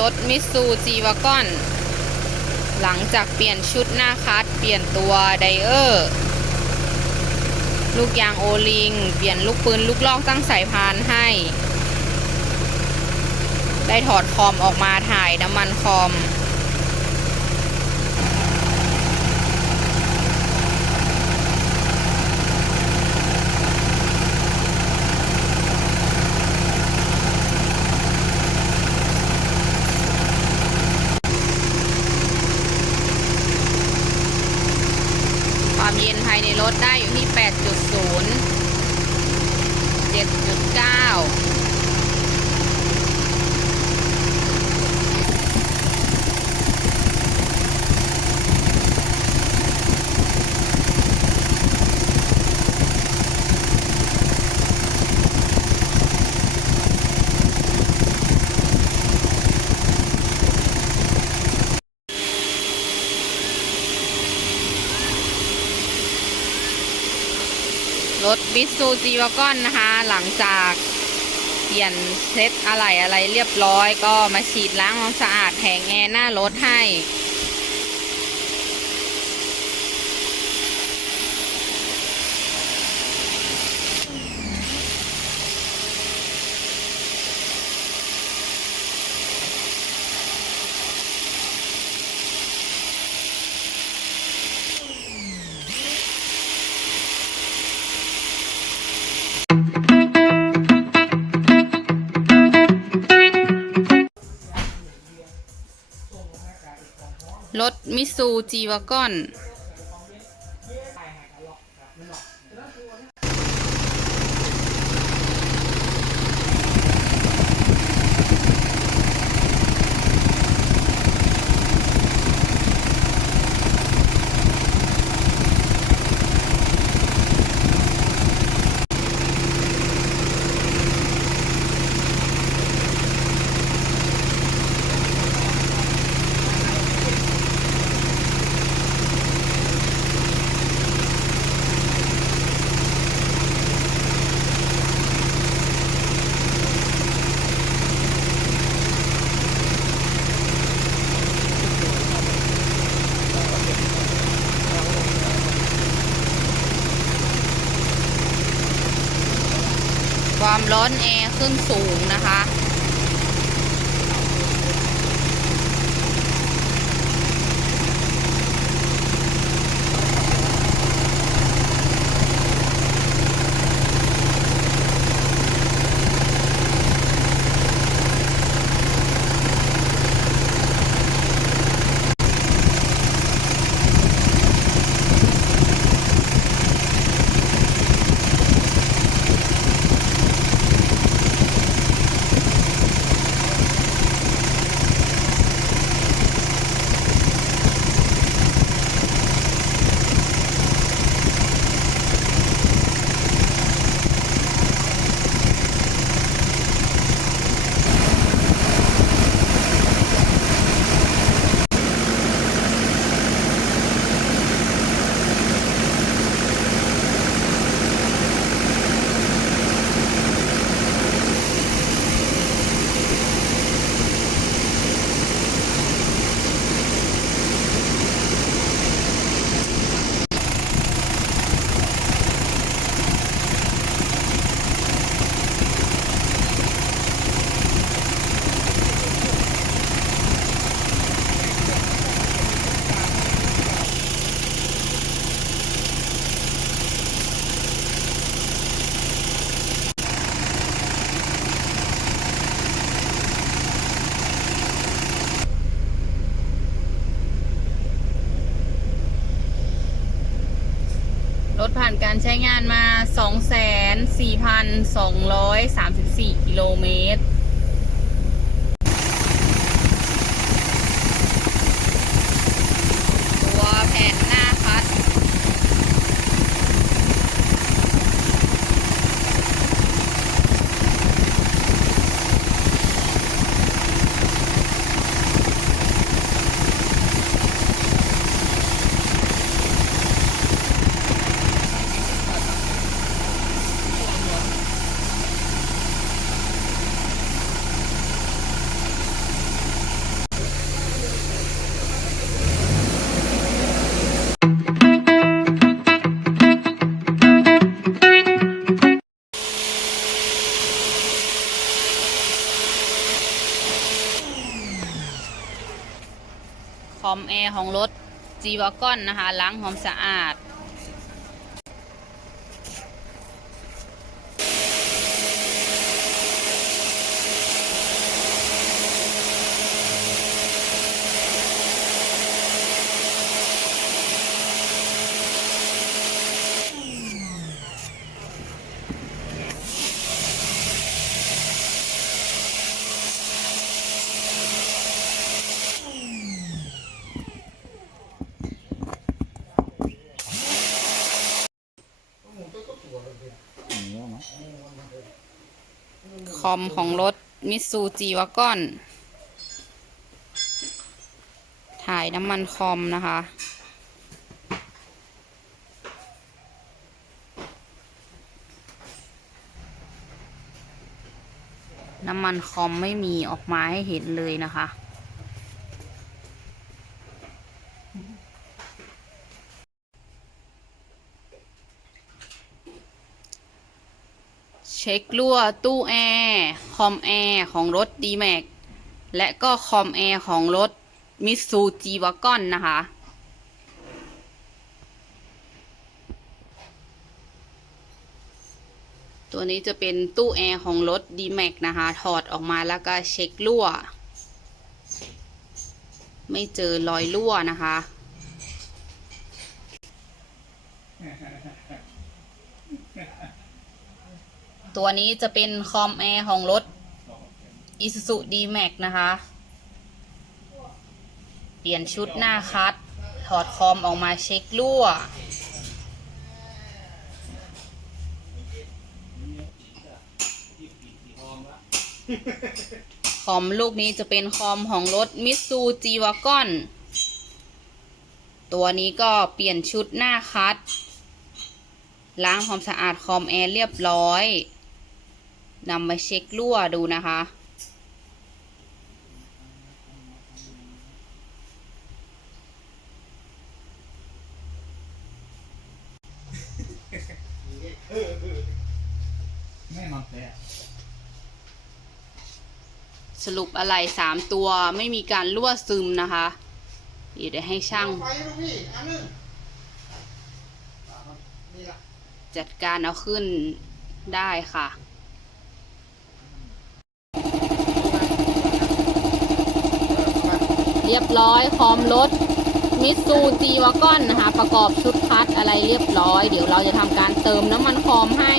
รถมิสซูจีวากอน หลังจากเปลี่ยนชุดหน้าคัดเปลี่ยนตัวไดเออร์ ลูกยางโอลิง เปลี่ยนลูกปืนลูกลอกตั้งสายพานให้ ได้ถอดคอมออกมาถ่ายน้ำมันคอมเย็นภายในรถได้อยู่ที่ 8.0 7.9 รถบิสูจีวากอนนะคะ หลังจากเปลี่ยนเซ็ตอะไรอะไรเรียบร้อย ก็มาฉีดล้างความสะอาดแผงแอร์หน้ารถให้ รถมิซูจีวากอน อนแอร์ขึ้นสูงนะคะ ผ่านการใช้งานมา 24,234 กิโลเมตร อมแอร์ของรถจีวากอนนะคะ ล้างความสะอาด คอมของรถมิตซูจีวากอน ถ่ายน้ำมันคอมนะคะ น้ำมันคอมไม่มีออกมาให้เห็นเลยนะคะ เช็ครั่วตู้แอร์คอมแอร์ของรถ d m a x และก็คอมแอร์ของรถมิตซูจีวากอนนะคะ ตัวนี้จะเป็นตู้แอร์ของรถ d m a x นะคะ ถอดออกมาแล้วก็เช็ครั่ว ไม่เจอรอยรั่วนะคะ ตัวนี้จะเป็นคอมแอร์ของรถ Isuzu D-Max นะคะ เปลี่ยนชุดหน้าคัดถอดคอมออกมาเช็ครั่ว คอมลูกนี้จะเป็นคอมของรถ Mitsu G-Wagon ตัวนี้ก็เปลี่ยนชุดหน้าคัดล้างความสะอาดคอมแอร์เรียบร้อย นำมาเช็ครั่วดูนะคะแม่นอนแท้สรุปอะไรสามตัวไม่มีการรั่วซึมนะคะเดี๋ยวได้ให้ช่างไฟลูกพี่อันนึงนี่ละจัดการเอาขึ้นได้ค่ะ รียบร้อยพร้อมรถมิตซูจีวากอนนะคะ ประกอบชุดคัดอะไรเรียบร้อย เดี๋ยวเราจะทำการเติมน้ำมันคอมให้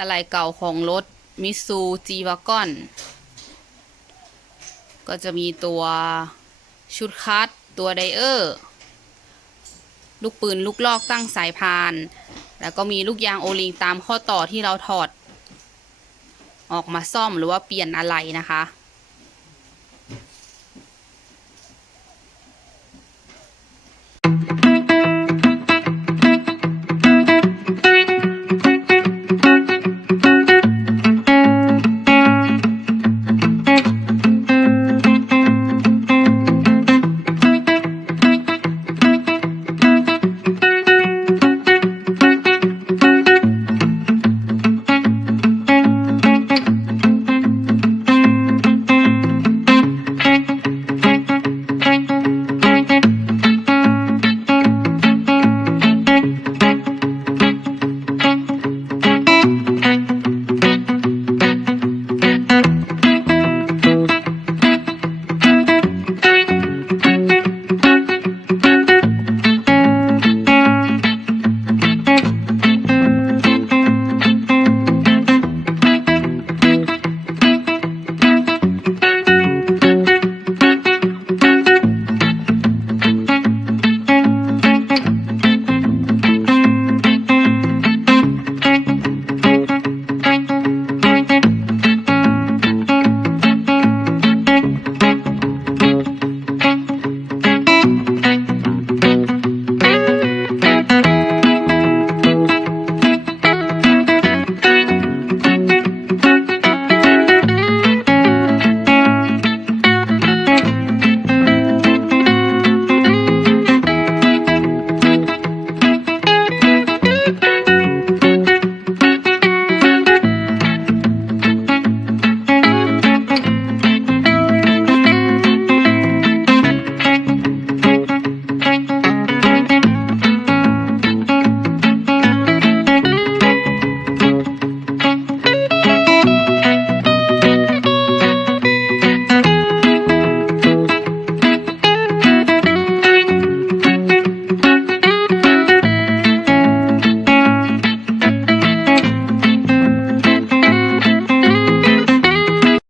อะไรเก่าของรถมิซูจีวากอน ก็จะมีตัวชุดคัดตัวไดเออร์ ลูกปืนลูกลอกตั้งสายพาน แล้วก็มีลูกยางโอลิงตามข้อต่อที่เราถอด ออกมาซ่อมหรือว่าเปลี่ยนอะไรนะคะ